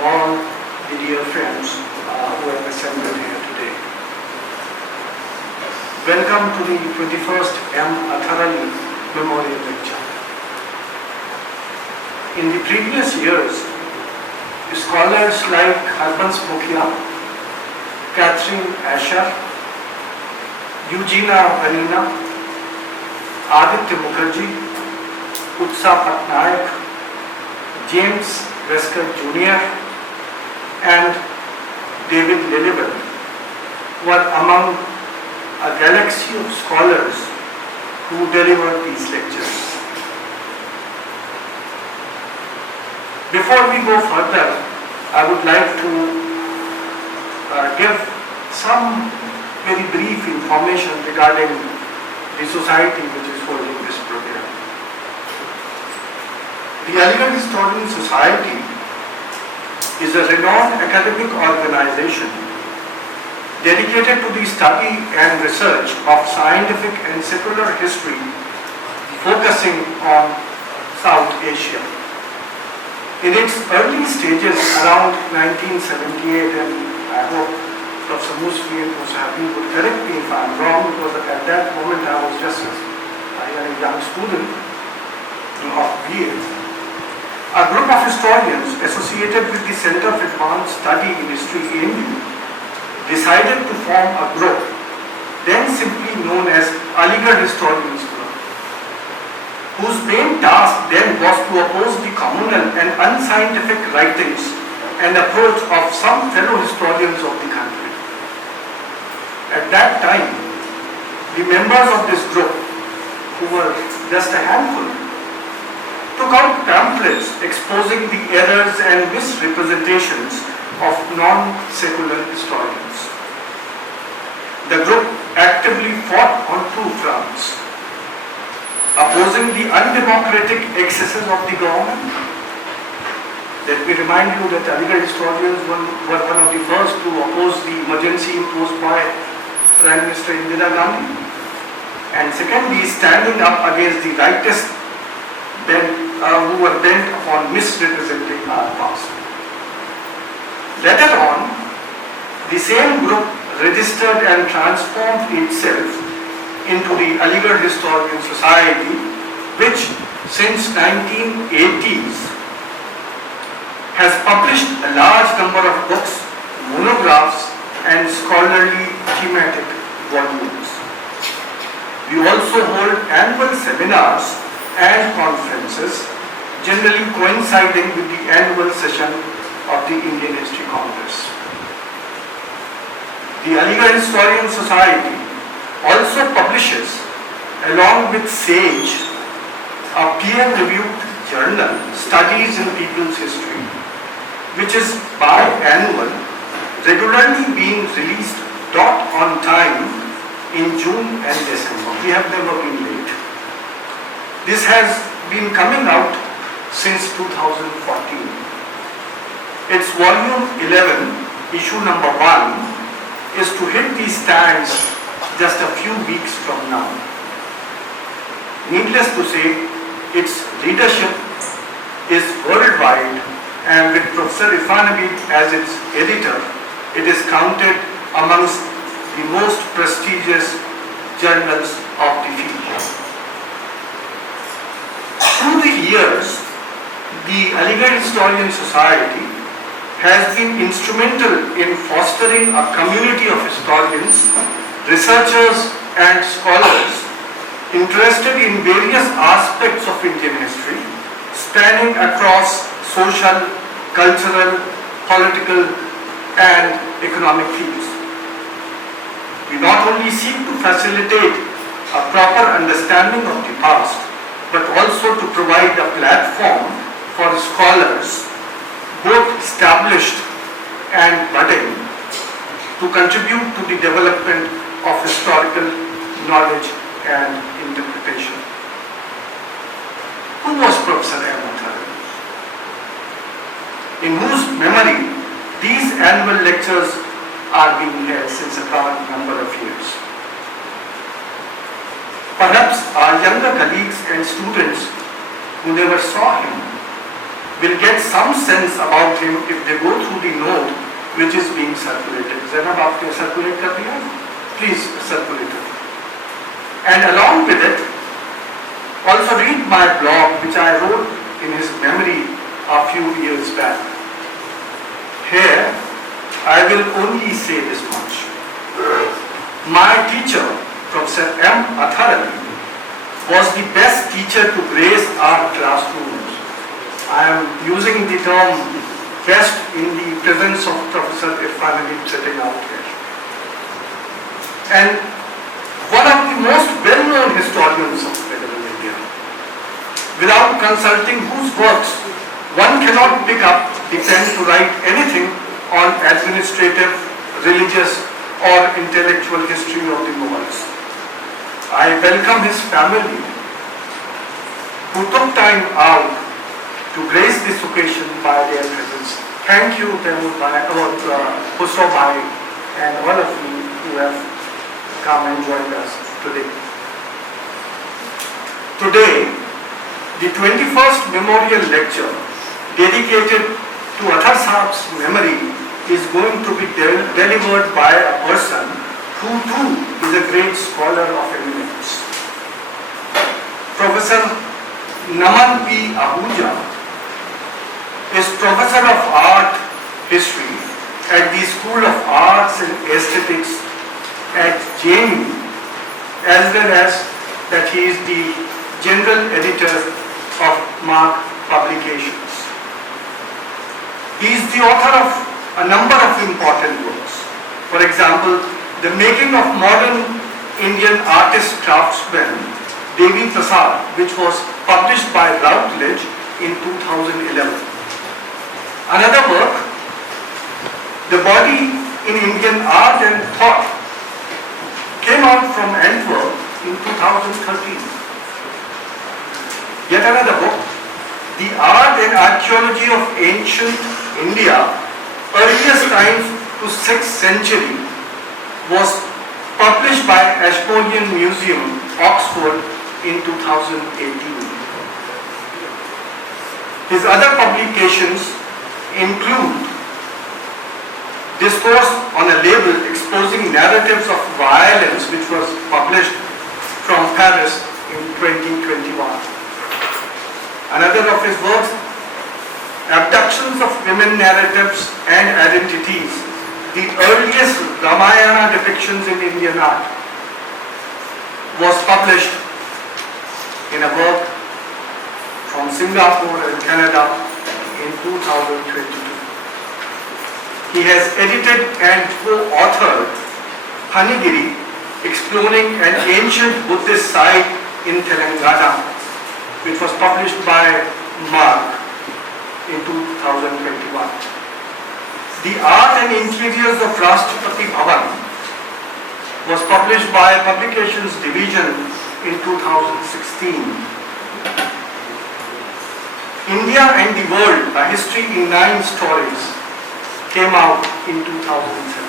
all the dear friends who have assembled here today. Welcome to the 21st M. Athar Memorial Lecture. In the previous years, scholars like Harbans Mukhia, Catherine Asher, Eugenia Vanina, Aditya Mukherjee, Utsa Patnaik, James Wesker Jr. and David Lillivan were among a galaxy of scholars who delivered these lectures. Before we go further, I would like to give some very brief information regarding the society which is holding this program. The Aligarh Historians Society is a renowned academic organization dedicated to the study and research of scientific and secular history, focusing on South Asia. In its early stages around 1978, and I hope Prof Naman would correct me if I am wrong, because at that moment I was just a young student of BA. A group of historians associated with the Center of Advanced Study in History AMU decided to form a group, then simply known as Aligarh Historians Group, whose main task then was to oppose the communal and unscientific writings and approach of some fellow historians of the country. At that time, the members of this group, who were just a handful, took out pamphlets exposing the errors and misrepresentations of non-secular historians. The group actively fought on two fronts: opposing the undemocratic excesses of the government. Let me remind you that Aligarh historians were one of the first to oppose the emergency imposed by Prime Minister Indira Gandhi. And secondly, standing up against the rightists who were bent upon misrepresenting our past. Later on, the same group registered and transformed itself into the Aligarh Historians Society, which since 1980s has published a large number of books, monographs and scholarly thematic volumes. We also hold annual seminars and conferences, generally coinciding with the annual session of the Indian History Congress. The Aligarh Historians Society also publishes, along with SAGE, a peer-reviewed journal, Studies in People's History, which is biannual, regularly being released on time in June and December. We have never been late. This has been coming out since 2014. Its volume 11, issue number 1, is to hit the stands just a few weeks from now. Needless to say, its readership is worldwide, and with Prof Irfan Habib as its editor, it is counted amongst the most prestigious journals of the field. Through the years, the Aligarh Historians Society has been instrumental in fostering a community of historians, researchers and scholars interested in various aspects of Indian history, spanning across social, cultural, political and economic fields. We not only seek to facilitate a proper understanding of the past, but also to provide a platform for scholars, both established and budding, to contribute to the development of historical knowledge and interpretation. Who was Professor Athar, in whose memory these annual lectures are being held since a number of years? Perhaps our younger colleagues and students who never saw him will get some sense about him if they go through the note which is being circulated. Zainab, aapne circulate kar diya? Please circulate it. And along with it, also read my blog which I wrote in his memory a few years back. Here, I will only say this much. My teacher, Professor Athar, was the best teacher to grace our classrooms. I am using the term best in the presence of Professor Irfan Habib sitting out here. And one of the most well-known historians of medieval India. Without consulting whose works one cannot pick up the pen to write anything on administrative, religious or intellectual history of the Mughals. I welcome his family who took time out to grace this occasion by their presence. Thank you, Khusro Bhai, and all of you who have come and joined us today. Today, the 21st memorial lecture dedicated to Athar Sahab's memory is going to be delivered by a person who too is a great scholar of eminence. Professor Naman P Ahuja is Professor of Art History at the School of Arts and Aesthetics at JNU, as well as that he is the General Editor of Mark Publications. He is the author of a number of important works. For example, The Making of Modern Indian Artist Craftsman, Devi Prasad, which was published by Routledge in 2011. Another work, The Body in Indian Art and Thought, came out from Antwerp in 2013. Yet another book, The Art and Archaeology of Ancient India, Earliest Times to 6th Century, was published by Ashmolean Museum, Oxford in 2018. His other publications include Discourse on a Label Exposing Narratives of Violence, which was published from Paris in 2021. Another of his works, Abductions of Women Narratives and Identities, the earliest Ramayana depictions in Indian art, was published in a work from Singapore and Canada in 2022. He has edited and co-authored Hanigiri, Exploring an Ancient Buddhist Site in Telangana, which was published by Mark in 2021. The Art and Interiors of Rashtrapati Bhavan was published by Publications Division in 2016. India and the World, A History in 9 Stories, came out in 2017.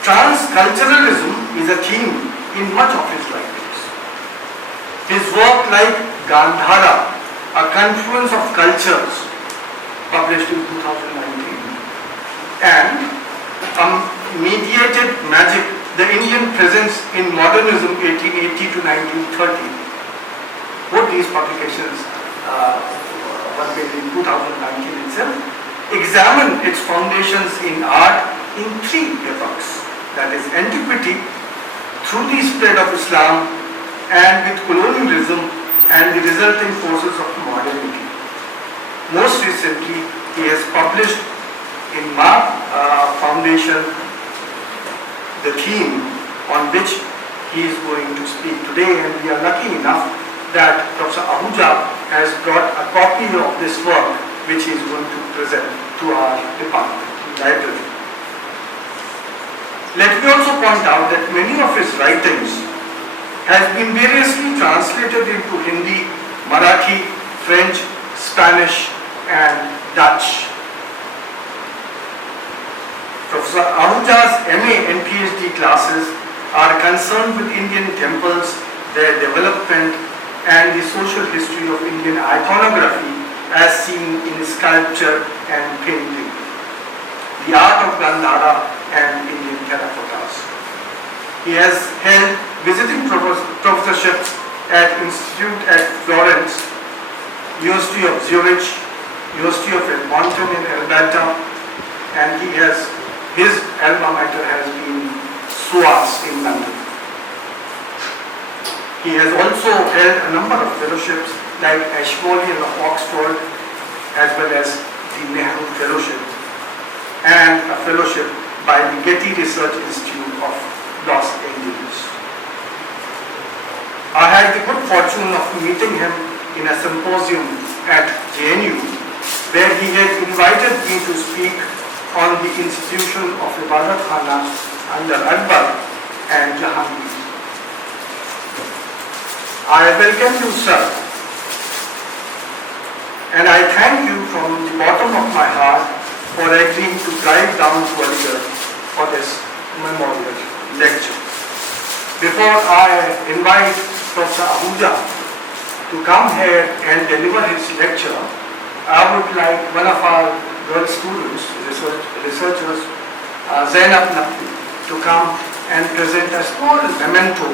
Transculturalism is a theme in much of his writings. His work like Gandhara, A Confluence of Cultures, published in 2019, and Mediated Magic, The Indian Presence in Modernism 1880 to 1930. Both these publications were made in 2019 itself, examine its foundations in art in 3 epochs, that is antiquity, through the spread of Islam, and with colonialism and the resulting forces of modernity. Most recently, he has published in Mark Foundation the theme on which he is going to speak today, and we are lucky enough that Professor Ahuja has brought a copy of this work which he is going to present to our department, library. Let me also point out that many of his writings has been variously translated into Hindi, Marathi, French, Spanish and Dutch. Professor Ahuja's MA and PhD classes are concerned with Indian temples, their development, and the social history of Indian iconography as seen in sculpture and painting, the art of Gandhara and Indian terracottas. He has held visiting professorships at Institute at Florence, University of Zurich, University of Edmonton in Alberta, and his alma mater has been SOAS in London. He has also held a number of fellowships like Ashmolean of Oxford, as well as the Nehru Fellowship, and a fellowship by the Getty Research Institute of Los Angeles. I had the good fortune of meeting him in a symposium at JNU, where he had invited me to speak on the institution of Ibadat Khana under Akbar and Jahangir. I welcome you, sir, and I thank you from the bottom of my heart for agreeing to drive down to Aligarh for this memorial lecture. Before I invite Prof Ahuja to come here and deliver his lecture, I would like one of our girl students, researchers, Zainab Naqvi, to come and present a small memento